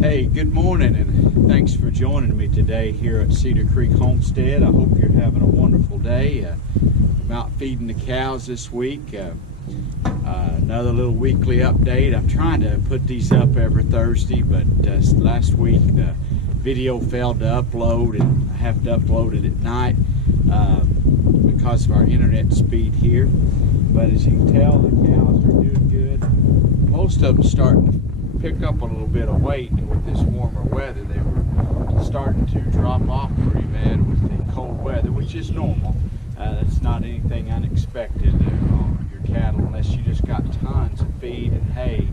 Hey, good morning, and thanks for joining me today here at Cedar Creek Homestead. I hope you're having a wonderful day. I'm out feeding the cows this week. Another little weekly update. I'm trying to put these up every Thursday, but last week the video failed to upload, and I have to upload it at night because of our internet speed here. But as you can tell, the cows are doing good. Most of them starting to pick up a little bit of weight with this warmer weather. They were starting to drop off pretty bad with the cold weather, which is normal. That's not anything unexpected on your cattle unless you just got tons of feed and hay.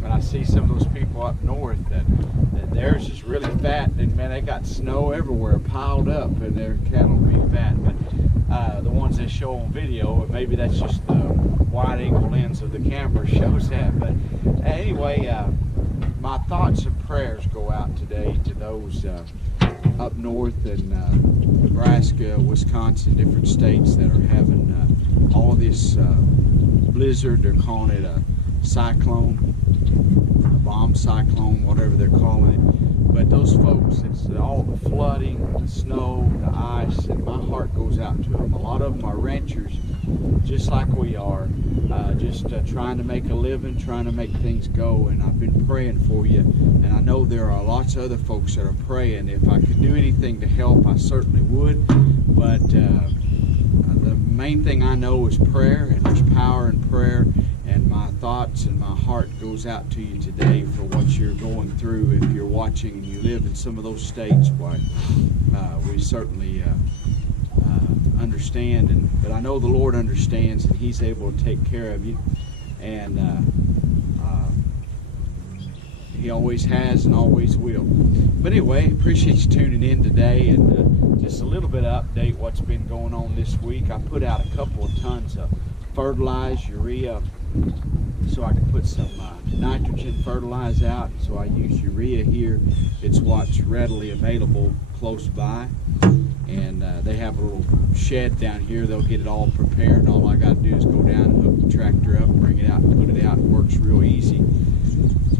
But I see some of those people up north that theirs is really fat, and man, they got snow everywhere piled up and their cattle be fat. But the ones that show on video, maybe that's just the wide angle lens of the camera shows that. But anyway, my thoughts and prayers go out today to those up north in Nebraska, Wisconsin, different states that are having all of this blizzard. They're calling it a cyclone, a bomb cyclone, whatever they're calling it. But those folks, it's all the flooding, the snow, the ice, and my heart goes out to them. A lot of them are ranchers, just like we are, just trying to make a living, trying to make things go. And I've been praying for you, and I know there are lots of other folks that are praying. If I could do anything to help, I certainly would. But the main thing I know is prayer, and there's power in prayer. And my thoughts and my heart goes out to you today for what you're going through. If you're watching and you live in some of those states, why we certainly understand. But I know the Lord understands, and He's able to take care of you. And He always has and always will. But anyway, appreciate you tuning in today, and just a little bit of update what's been going on this week. I put out a couple of tons of fertilized urea, so I can put some nitrogen fertilizer out. So I use urea here. It's what's readily available close by, and they have a little shed down here. They'll get it all prepared, and all I got to do is go down and hook the tractor up, bring it out and put it out. It works real easy.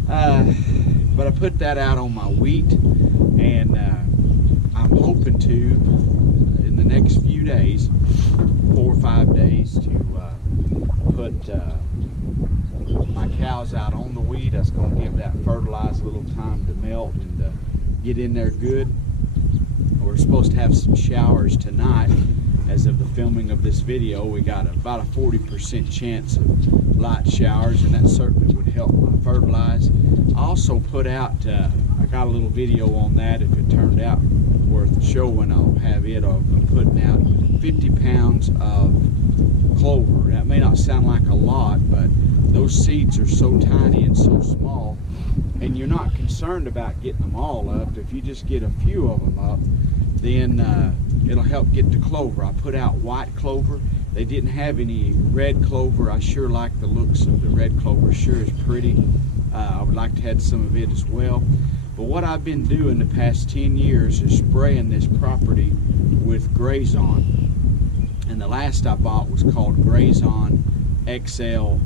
But I put that out on my wheat, and I'm hoping to, in the next few days, 4 or 5 days, to put my cows out on the wheat. That's going to give that fertilizer a little time to melt and get in there good. We're supposed to have some showers tonight. As of the filming of this video, we got about a 40% chance of light showers, and that certainly would help my fertilize. I also put out, I got a little video on that. If it turned out worth showing, I'll have it of putting out 50 pounds of clover. That may not sound like a lot, but those seeds are so tiny and so small, and you're not concerned about getting them all up. If you just get a few of them up, then it'll help get the clover. I put out white clover. They didn't have any red clover. I sure like the looks of the red clover. Sure is pretty. I would like to have some of it as well. But what I've been doing the past 10 years is spraying this property with Grazon. And the last I bought was called Grazon XL,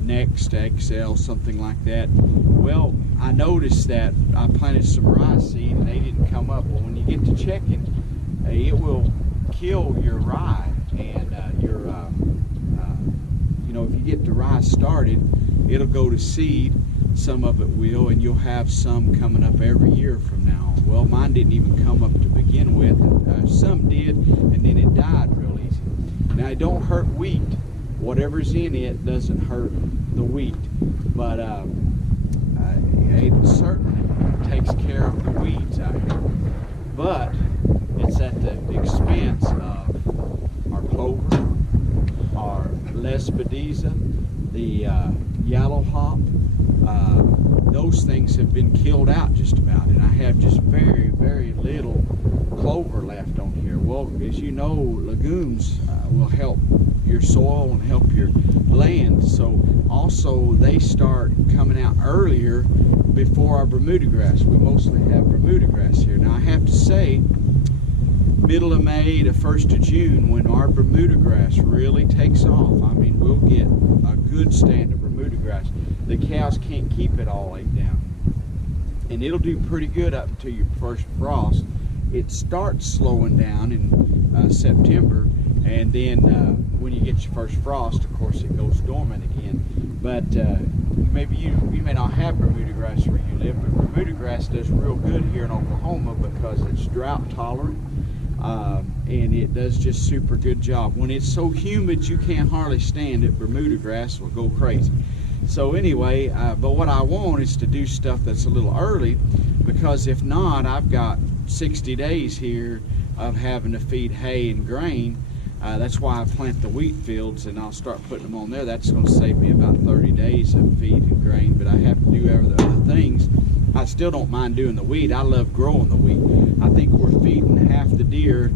Next XL, something like that. Well, I noticed that I planted some rye seed and they didn't come up. Well, when you get to checking, it will kill your rye, and you know, if you get the rye started, it'll go to seed. Some of it will, and you'll have some coming up every year from now on. Well, mine didn't even come up to begin with, and some did, and then it died real easy. Now, it don't hurt wheat. Whatever's in it doesn't hurt the wheat, but it certainly takes care of the weeds out here. But it's at the expense of our clover, our lespedeza, the yellow hop. Those things have been killed out just about, and I have just very, very little clover left on here. Well, as you know, legumes will help your soil and help your land. So also they start coming out earlier before our Bermuda grass. We mostly have Bermuda grass here. Now I have to say, middle of May to 1st of June, when our Bermuda grass really takes off, I mean, we'll get a good stand of Bermuda grass. The cows can't keep it all laid down. and it'll do pretty good up until your first frost. It starts slowing down in September, and then when you get your first frost, of course, it goes dormant again. But maybe you may not have Bermuda grass where you live, but Bermuda grass does real good here in Oklahoma because it's drought tolerant, and it does just super good job. When it's so humid you can't hardly stand it, Bermuda grass will go crazy. So anyway, but what I want is to do stuff that's a little early, because if not, I've got 60 days here of having to feed hay and grain. That's why I plant the wheat fields, and I'll start putting them on there. That's going to save me about 30 days of feed and grain, but I have to do other things. I still don't mind doing the wheat. I love growing the wheat. I think we're feeding half the deer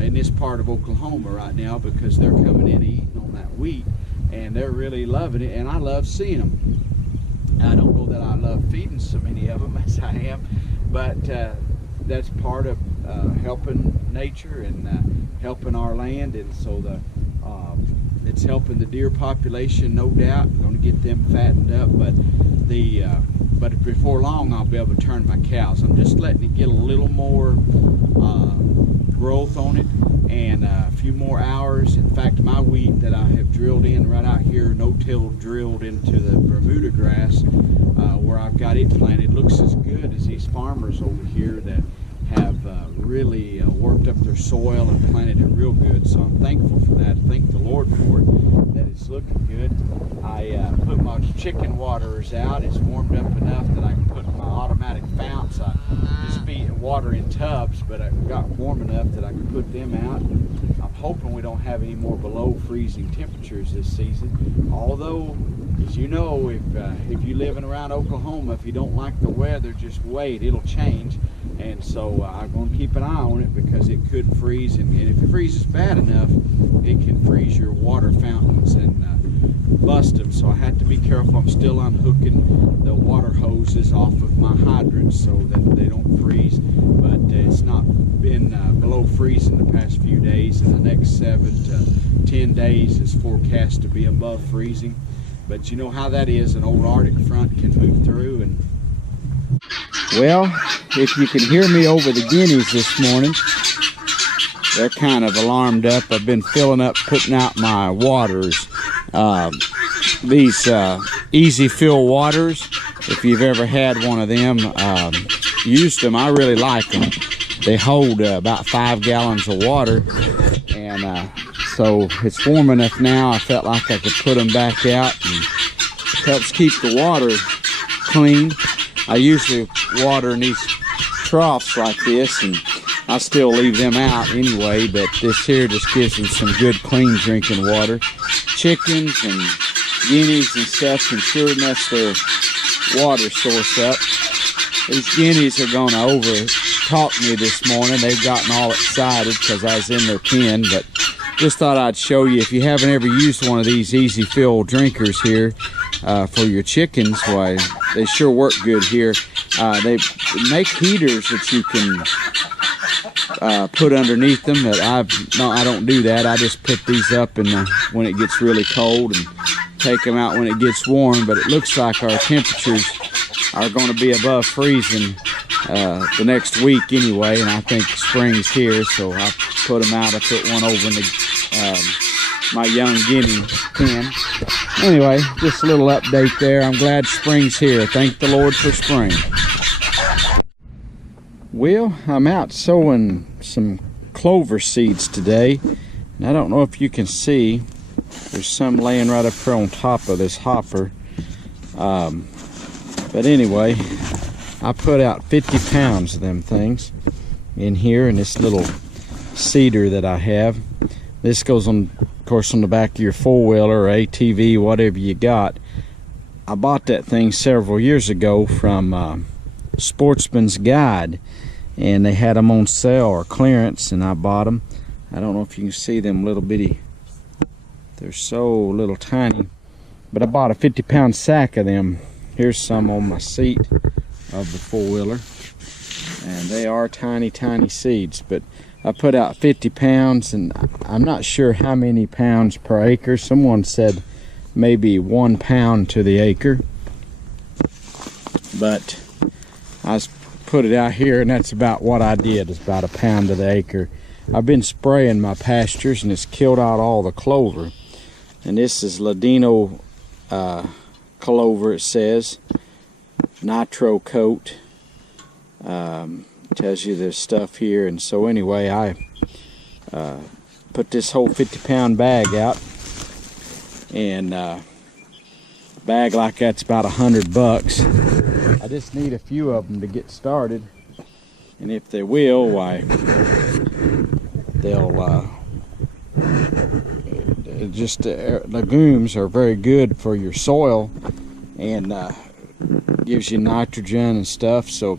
in this part of Oklahoma right now because they're coming in and eating on that wheat, and they're really loving it, and I love seeing them. I don't know that I love feeding so many of them as I am, but that's part of helping nature and helping our land, and so it's helping the deer population, no doubt. I'm going to get them fattened up, but before long I'll be able to turn my cows. I'm just letting it get a little more growth on it and a few more hours. In fact, my wheat that I have drilled in right out here, no-till drilled into the Bermuda grass where I've got it planted, looks as good as these farmers over here that have really worked up their soil and planted it real good. So I'm thankful for that. Thank the Lord for it, that it's looking good. I put my chicken waterers out. It's warmed up enough that I can put my automatic founts. I just feed water in tubs, but I got warm enough that I can put them out. I'm hoping we don't have any more below freezing temperatures this season. Although, as you know, if you living around Oklahoma, if you don't like the weather, just wait, it'll change. And so I'm going to keep an eye on it because it could freeze, and if it freezes bad enough, it can freeze your water fountains and bust them. So I have to be careful. I'm still unhooking the water hoses off of my hydrants so that they don't freeze. But it's not been below freezing the past few days, and the next 7 to 10 days is forecast to be above freezing. But you know how that is. An old Arctic front can move through. And well, if you can hear me over the guineas this morning, they're kind of alarmed up. I've been filling up, putting out my waters. These easy fill waters, if you've ever had one of them, used them, I really like them. They hold about 5 gallons of water, and so it's warm enough now. I felt like I could put them back out, and it helps keep the water clean. I usually water in these troughs like this, and I still leave them out anyway, but this here just gives them some good clean drinking water. Chickens and guineas and stuff can sure mess their water source up. These guineas are going to over talk me this morning. They've gotten all excited because I was in their pen, but just thought I'd show you, if you haven't ever used one of these easy fill drinkers here for your chickens, why they sure work good here. They make heaters that you can put underneath them. But I don't do that. I just put these up when it gets really cold and take them out when it gets warm. But it looks like our temperatures are going to be above freezing the next week anyway, and I think spring's here, so I put them out. I put one over in my young guinea pen. Anyway, just a little update there. I'm glad spring's here. Thank the Lord for spring. Well, I'm out sowing some clover seeds today, and I don't know if you can see, there's some laying right up here on top of this hopper. But anyway, I put out 50 pounds of them things in here in this little cedar that I have. This goes on, of course, on the back of your four-wheeler or ATV, whatever you got. I bought that thing several years ago from Sportsman's Guide, and they had them on sale or clearance, and I bought them. I don't know if you can see them little bitty, they're so little tiny, but I bought a 50-pound sack of them. Here's some on my seat of the four-wheeler, and they are tiny seeds, but I put out 50 pounds, and I'm not sure how many pounds per acre. Someone said maybe 1 pound to the acre, but I put it out here, and that's about what I did. It's about 1 pound to the acre. I've been spraying my pastures, and it's killed out all the clover. And this is Ladino clover, it says. Nitro coat. Tells you there's stuff here. And so anyway, I put this whole 50-pound bag out. And a bag like that's about $100. I just need a few of them to get started. And if they will, why, they'll legumes are very good for your soil, and gives you nitrogen and stuff. So,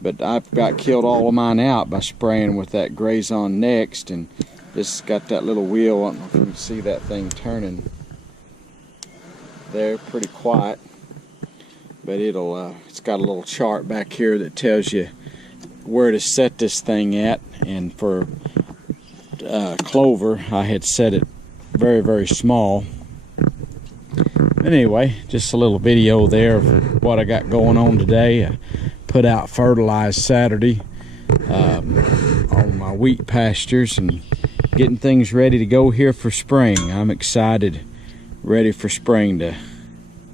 but I've got killed all of mine out by spraying with that Grazon Next, and this has got that little wheel. I don't know if you can see that thing turning there, pretty quiet, but it's got a little chart back here that tells you where to set this thing at. And for clover, I had set it very, very small. But anyway, just a little video there of what I got going on today. I put out fertilized Saturday on my wheat pastures and getting things ready to go here for spring. I'm excited, ready for spring to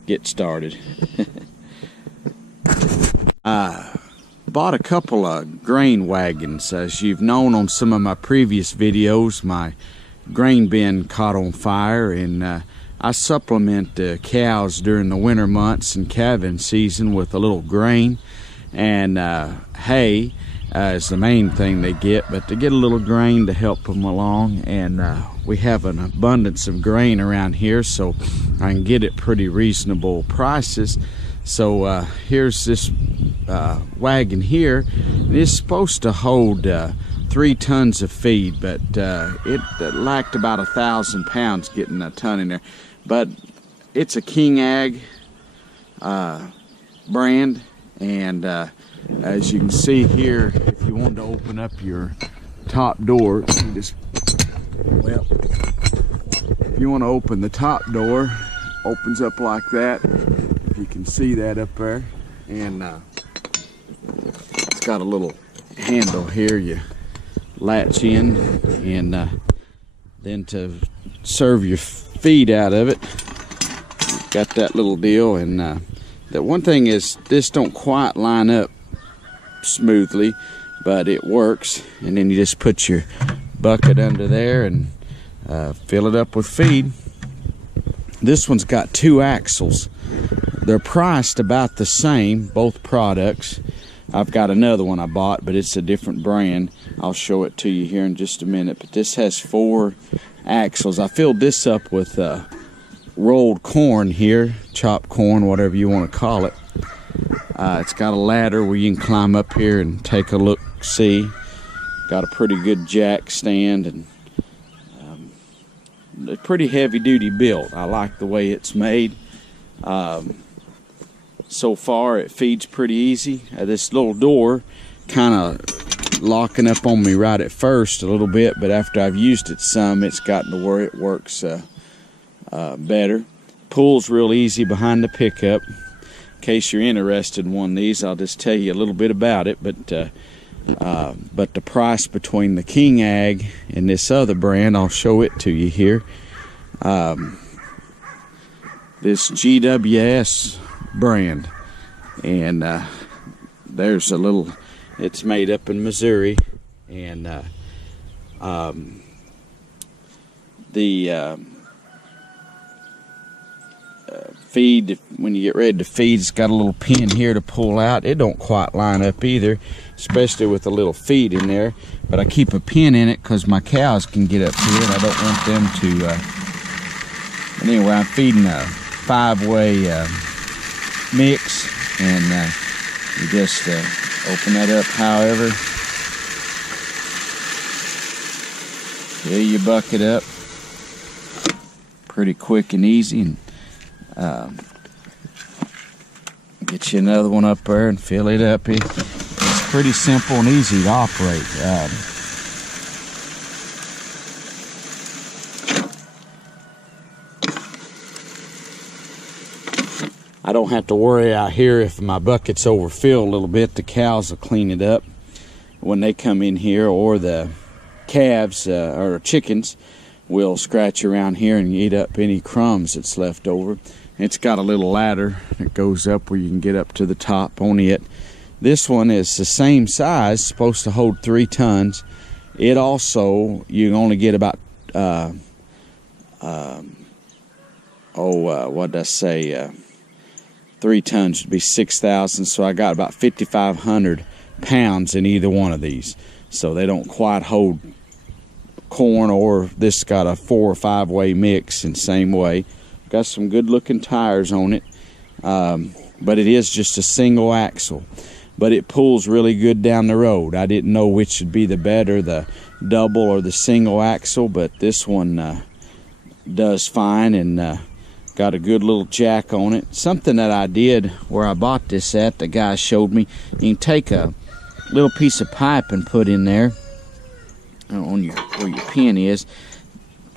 get started. I bought a couple of grain wagons. As you've known on some of my previous videos, my grain bin caught on fire, and I supplement the cows during the winter months and calving season with a little grain, and hay is the main thing they get, but they get a little grain to help them along. And we have an abundance of grain around here, so I can get it pretty reasonable prices. So here's this wagon here. It's supposed to hold 3 tons of feed, but it lacked about 1,000 pounds getting a ton in there. But it's a King Ag brand, and as you can see here, if you wanted to open up your top door, if you want to open the top door, opens up like that. If you can see that up there, and it's got a little handle here you latch in, and then to serve your feed out of it, got that little deal. And the one thing is, this don't quite line up smoothly, but it works. And then you just put your bucket under there and fill it up with feed. This one's got 2 axles. They're priced about the same, both products. I've got another one I bought, but it's a different brand. I'll show it to you here in just a minute. But this has 4 axles. I filled this up with rolled corn here, chopped corn, whatever you want to call it. It's got a ladder where you can climb up here and take a look, see. Got a pretty good jack stand, and a pretty heavy duty built. I like the way it's made. So far it feeds pretty easy. This little door kind of locking up on me right at first a little bit, but after I've used it some, it's gotten to where it works better. Pulls real easy behind the pickup. In case you're interested in one of these, I'll just tell you a little bit about it. But the price between the King Ag and this other brand, I'll show it to you here. This GWS brand, and there's a little, it's made up in Missouri, and the feed, when you get ready to feed, it's got a little pin here to pull out. It don't quite line up either, especially with a little feed in there, but I keep a pin in it because my cows can get up here and I don't want them to anyway, I'm feeding a 5-way mix, and you just open that up however, fill your bucket up pretty quick and easy, and get you another one up there and fill it up. It's pretty simple and easy to operate. I don't have to worry out here if my bucket's overfilled a little bit. The cows will clean it up when they come in here, or the calves or chickens will scratch around here and eat up any crumbs that's left over. It's got a little ladder that goes up where you can get up to the top on it. This one is the same size, supposed to hold 3 tons. It also, you can only get about what did I say? 3 tons would be 6,000. So I got about 5,500 pounds in either one of these. So they don't quite hold corn, or this got a 4 or 5 way mix in same way. Got some good looking tires on it, but it is just a single axle. But it pulls really good down the road. I didn't know which would be the better, the double or the single axle, but this one does fine, and got a good little jack on it. Something that I did where I bought this at, the guy showed me, you can take a little piece of pipe and put in there on where your pin is.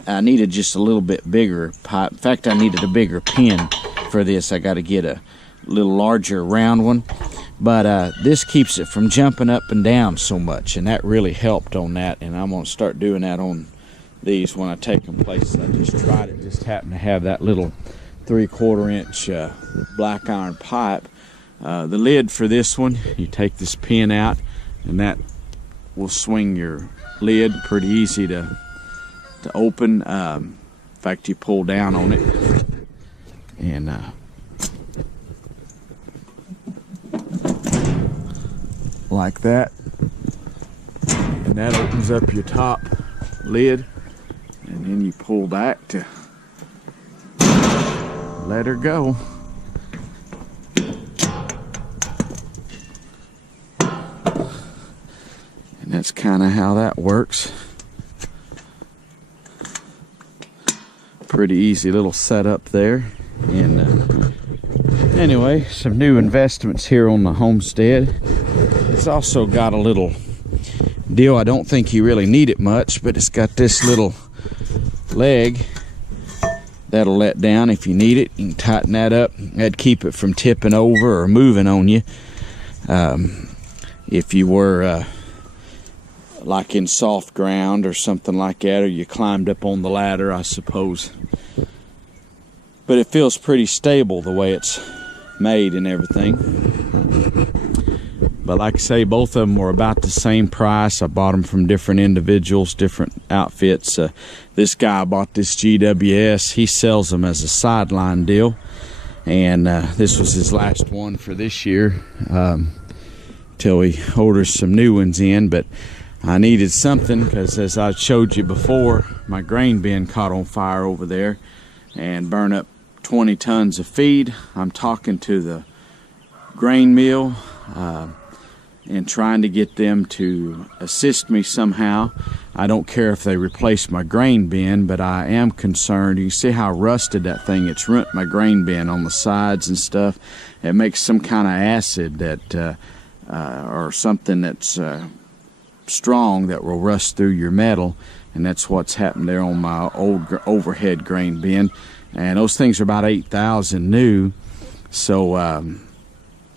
I needed just a little bit bigger pipe. In fact, I needed a bigger pin for this. I got to get a little larger round one. But this keeps it from jumping up and down so much, and that really helped on that. And I'm going to start doing that on these when I take them places. I just tried it, just happened to have that little 3/4 inch black iron pipe. The lid for this one, you take this pin out, and that will swing your lid. Pretty easy to open. In fact, you pull down on it, and like that, and that opens up your top lid, and then you pull back to let her go. And that's kind of how that works. Pretty easy little setup there. And anyway, some new investments here on the Homestead. It's also got a little deal. I don't think you really need it much, but it's got this little leg that'll let down if you need it. You can tighten that up. That'd keep it from tipping over or moving on you. If you were like in soft ground or something like that, or you climbed up on the ladder, I suppose. But it feels pretty stable the way it's made and everything. But like I say, both of them were about the same price. I bought them from different individuals, different outfits. This guy bought this GWS. He sells them as a sideline deal. And this was his last one for this year, till he orders some new ones in. But I needed something because, as I showed you before, my grain bin caught on fire over there and burned up 20 tons of feed. I'm talking to the grain mill and trying to get them to assist me somehow. I don't care if they replace my grain bin, but I am concerned. You can see how rusted that thing. It's ruined my grain bin on the sides and stuff. It makes some kind of acid that or something that's strong that will rust through your metal, and that's what's happened there on my old overhead grain bin. And those things are about 8,000 new, so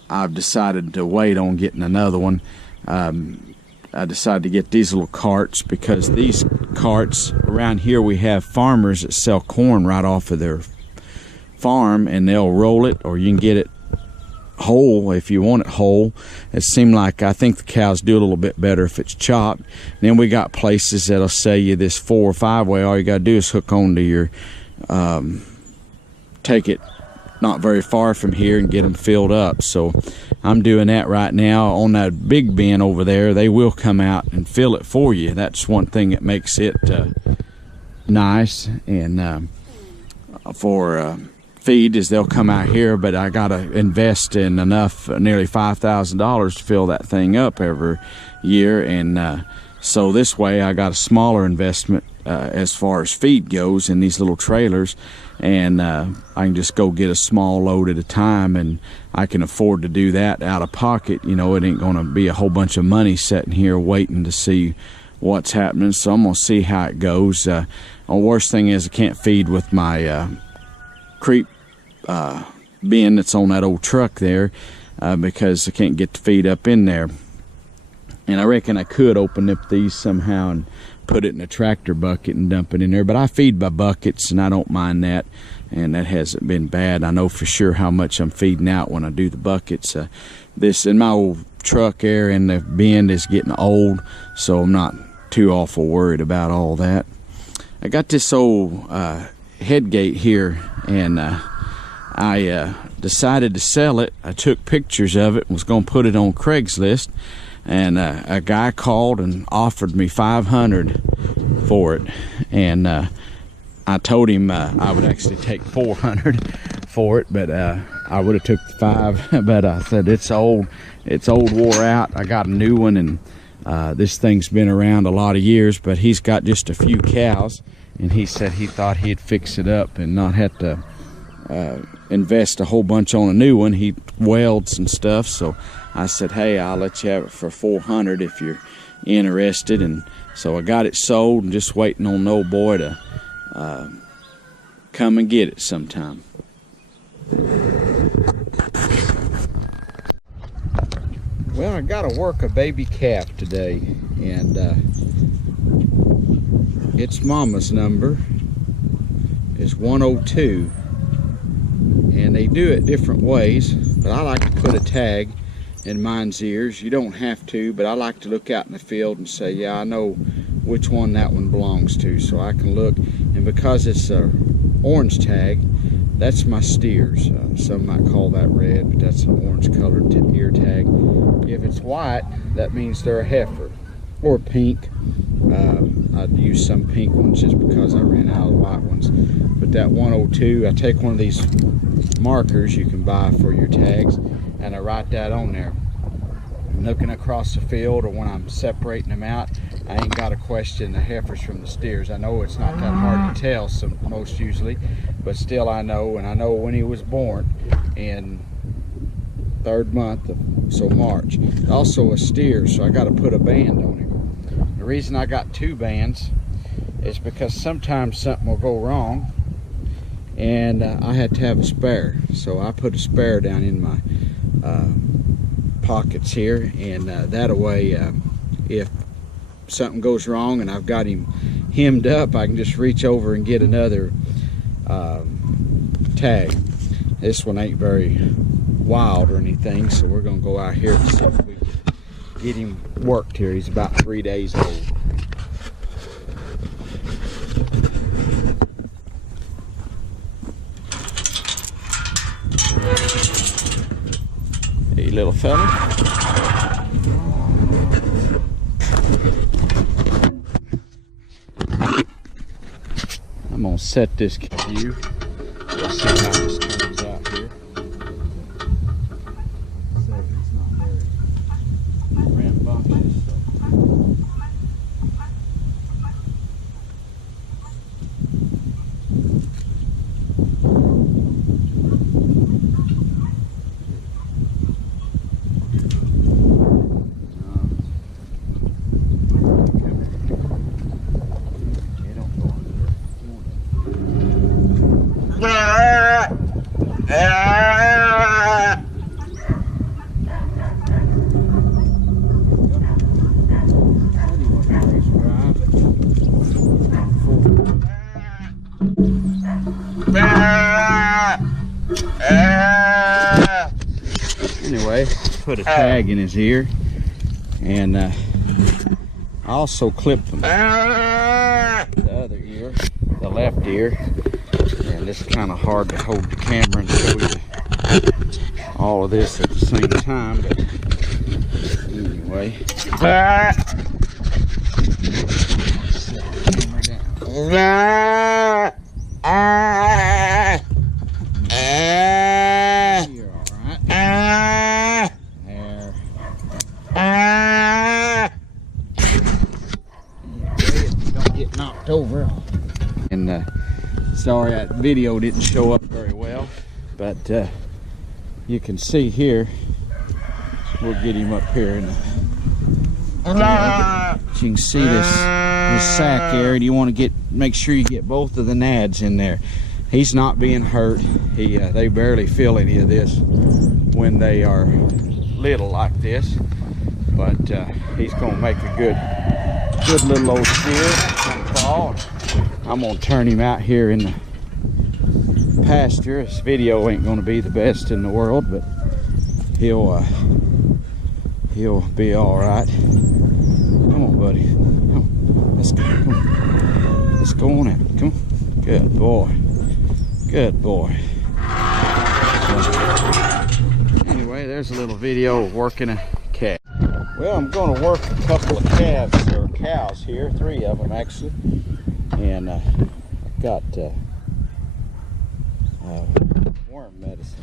I've decided to wait on getting another one. I decided to get these little carts because these carts around here, we have farmers that sell corn right off of their farm, and they'll roll it, or you can get it whole if you want it whole. It seemed like, I think the cows do a little bit better if it's chopped. And then we got places that'll sell you this 4 or 5 way. All you gotta do is hook onto your take it not very far from here and get them filled up. So I'm doing that right now. On that big bin over there, they will come out and fill it for you. That's one thing that makes it nice. And for feed is they'll come out here, but I gotta invest in enough, nearly $5,000 to fill that thing up every year. And so this way I got a smaller investment as far as feed goes in these little trailers, and I can just go get a small load at a time, and I can afford to do that out of pocket. You know, it ain't gonna be a whole bunch of money sitting here waiting to see what's happening. So I'm gonna see how it goes. The worst thing is I can't feed with my creep bin that's on that old truck there, because I can't get the feed up in there. And I reckon I could open up these somehow and put it in a tractor bucket and dump it in there, but I feed by buckets and I don't mind that, and that hasn't been bad. I know for sure how much I'm feeding out when I do the buckets. This in my old truck there in the bin is getting old, so I'm not too awful worried about all that. I got this old head gate here, and I decided to sell it. I took pictures of it and was going to put it on Craigslist, and a guy called and offered me $500 for it, and I told him I would actually take $400 for it, but I would have took the $500, but I said it's old, wore out. I got a new one, and this thing's been around a lot of years, but he's got just a few cows, and he said he thought he'd fix it up and not have to invest a whole bunch on a new one. He welds and stuff, so I said, hey, I'll let you have it for $400 if you're interested. And so I got it sold and just waiting on the old boy to come and get it sometime. Well, I got to work a baby calf today, and its mama's number is 102, and they do it different ways, but I like to put a tag in mine's ears. You don't have to, but I like to look out in the field and say, yeah, I know which one that one belongs to, so I can look. And because it's a orange tag, that's my steers. Some might call that red, but that's an orange colored ear tag. If it's white, that means they're a heifer, or pink. I'd use some pink ones just because I ran out of white ones. But that 102, I take one of these markers you can buy for your tags, and I write that on there. I'm looking across the field, or when I'm separating them out, I ain't got to question the heifers from the steers. I know it's not that hard to tell most usually, but still I know, and I know when he was born in 3rd month of March. Also a steer, so I got to put a band on him. The reason I got 2 bands is because sometimes something will go wrong, and I had to have a spare, so I put a spare down in my pockets here, and that way if something goes wrong and I've got him hemmed up, I can just reach over and get another tag. This one ain't very wild or anything, so we're gonna go out here and see if we can get him worked here. He's about 3 days old. Hey, little fella. I'm gonna set this view. We'll see how this turns out here. So it's not very rambunctious. Anyway, put a tag in his ear, and I also clipped him the other ear, the left ear. And it's kind of hard to hold the camera and show you all of this at the same time, but anyway. You're all right. There. Don't get knocked over. And sorry that video didn't show up very well, but you can see here. We'll get him up here in the, you can see this sack here, and you want to make sure you get both of the nads in there. he's not being hurt. They barely feel any of this when they are little like this, but he's gonna make a good little old steer come fall. I'm gonna turn him out here in the pasture. This video ain't gonna be the best in the world, but he'll be all right. Come on, buddy. Come on. Let's go. Come on. Let's go on in. Come on. Good boy. Good boy. Anyway, there's a little video of working a calf. Well, I'm going to work a couple of calves or cows here, 3 of them actually, and I've got worm medicine.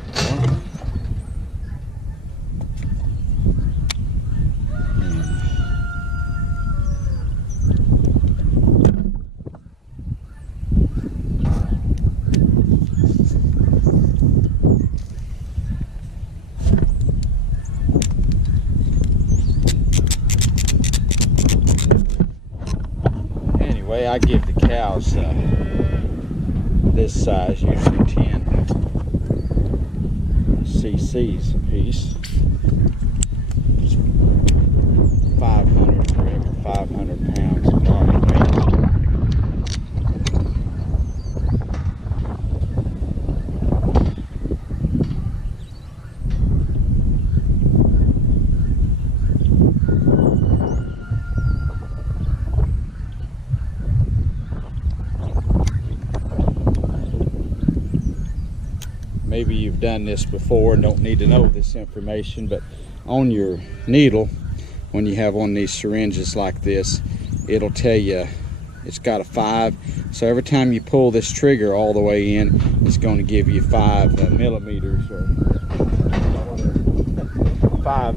I give the cows this size, usually 10 cc's a piece. Just 500 for every 500 pounds of body weight. Maybe you've done this before and don't need to know this information, but on your needle, when you have one of these syringes like this, it'll tell you it's got a 5. So every time you pull this trigger all the way in, it's going to give you 5 millimeters or 5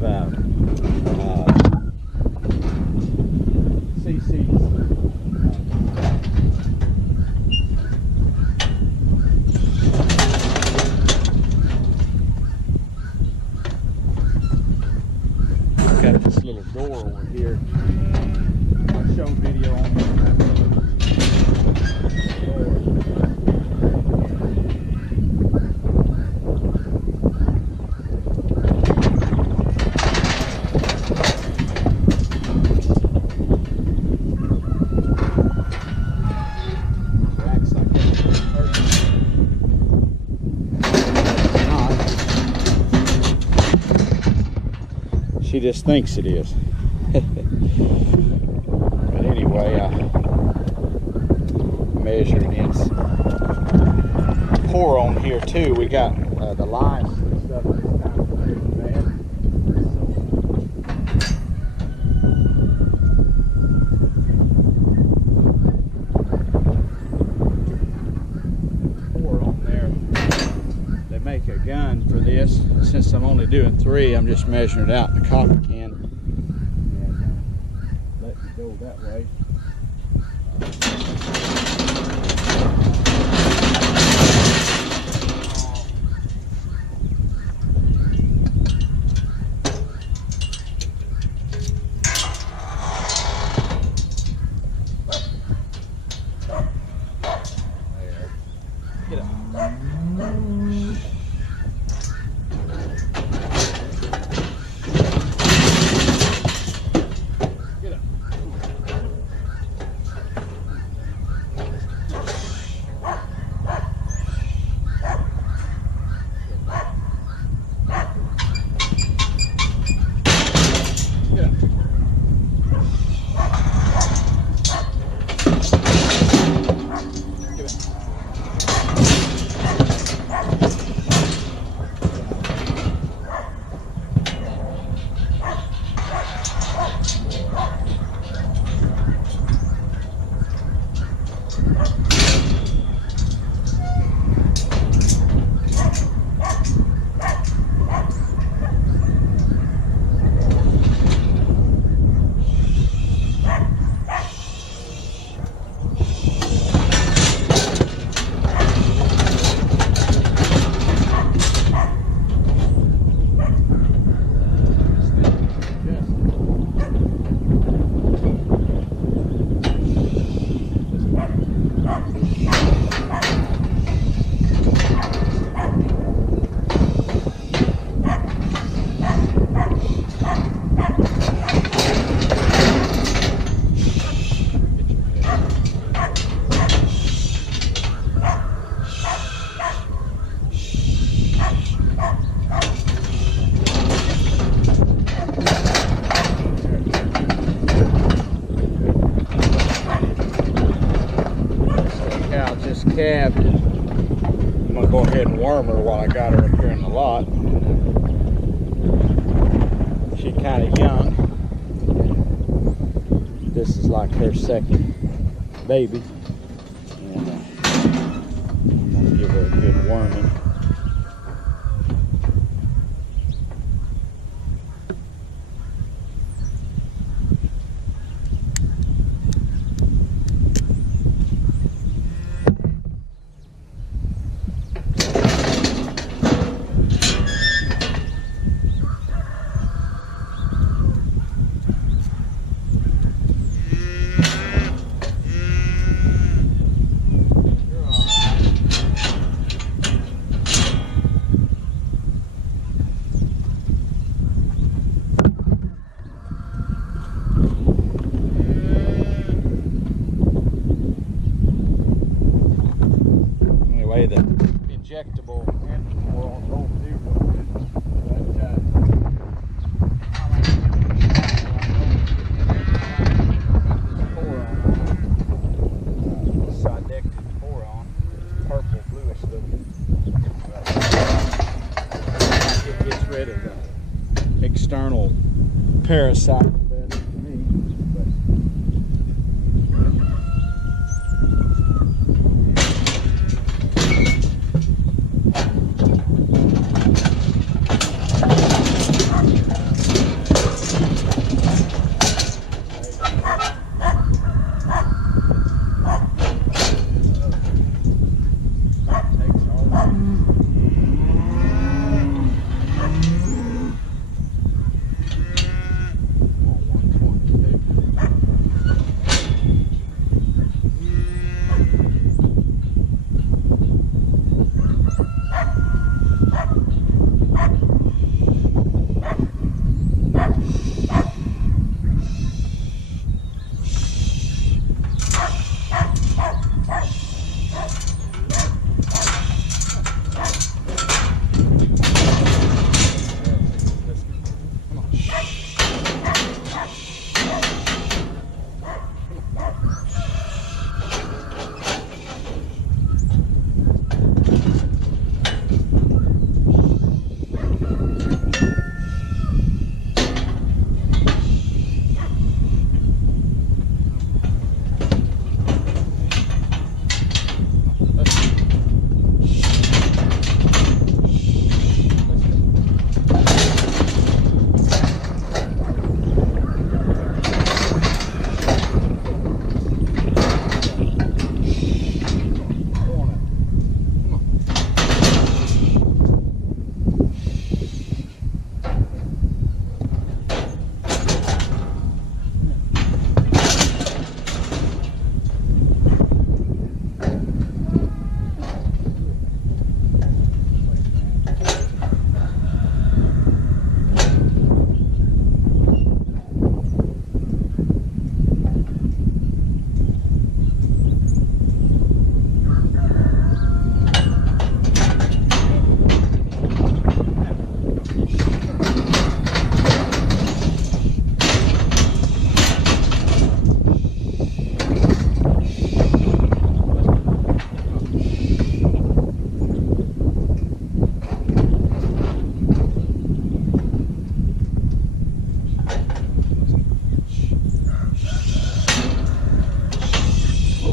cc's. Got this little door over here. I'll show a video on it. Acts like she just thinks it is. But anyway, I measured against pour on here too. We got the lice and stuff this time of year bad. Pour on there. They make a gun for this. Since I'm only doing 3, I'm just measuring it out in the coffee can and letting it go that way. There. Get up. farm her while I got her up here in the lot. She's kind of young. This is like her second baby. And I'm going to give her a good worming. The injectable oil don't do real good, but I like to give it a shot. This boron, purple, bluish looking. It gets rid of the external parasite better to me.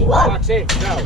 That's it, go.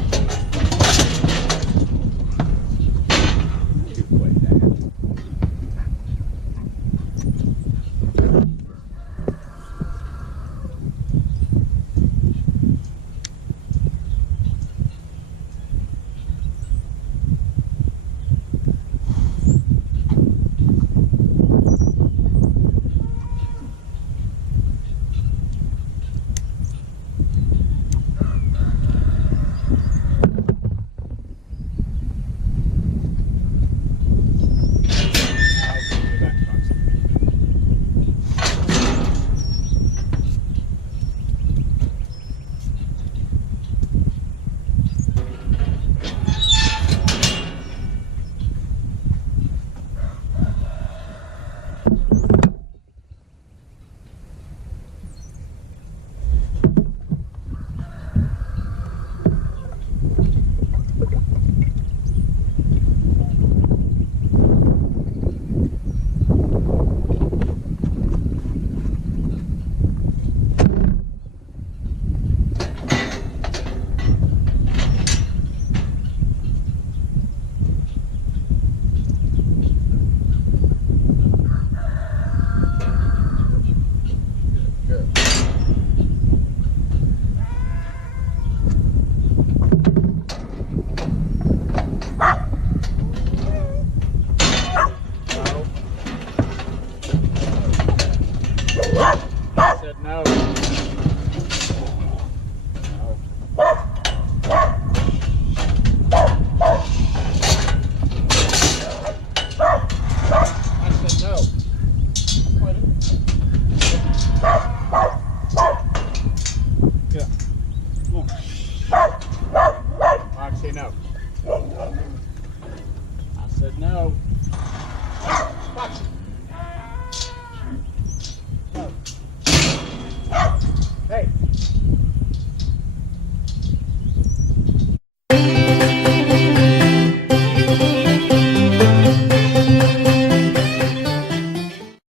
said no. Foxy, no. I said no.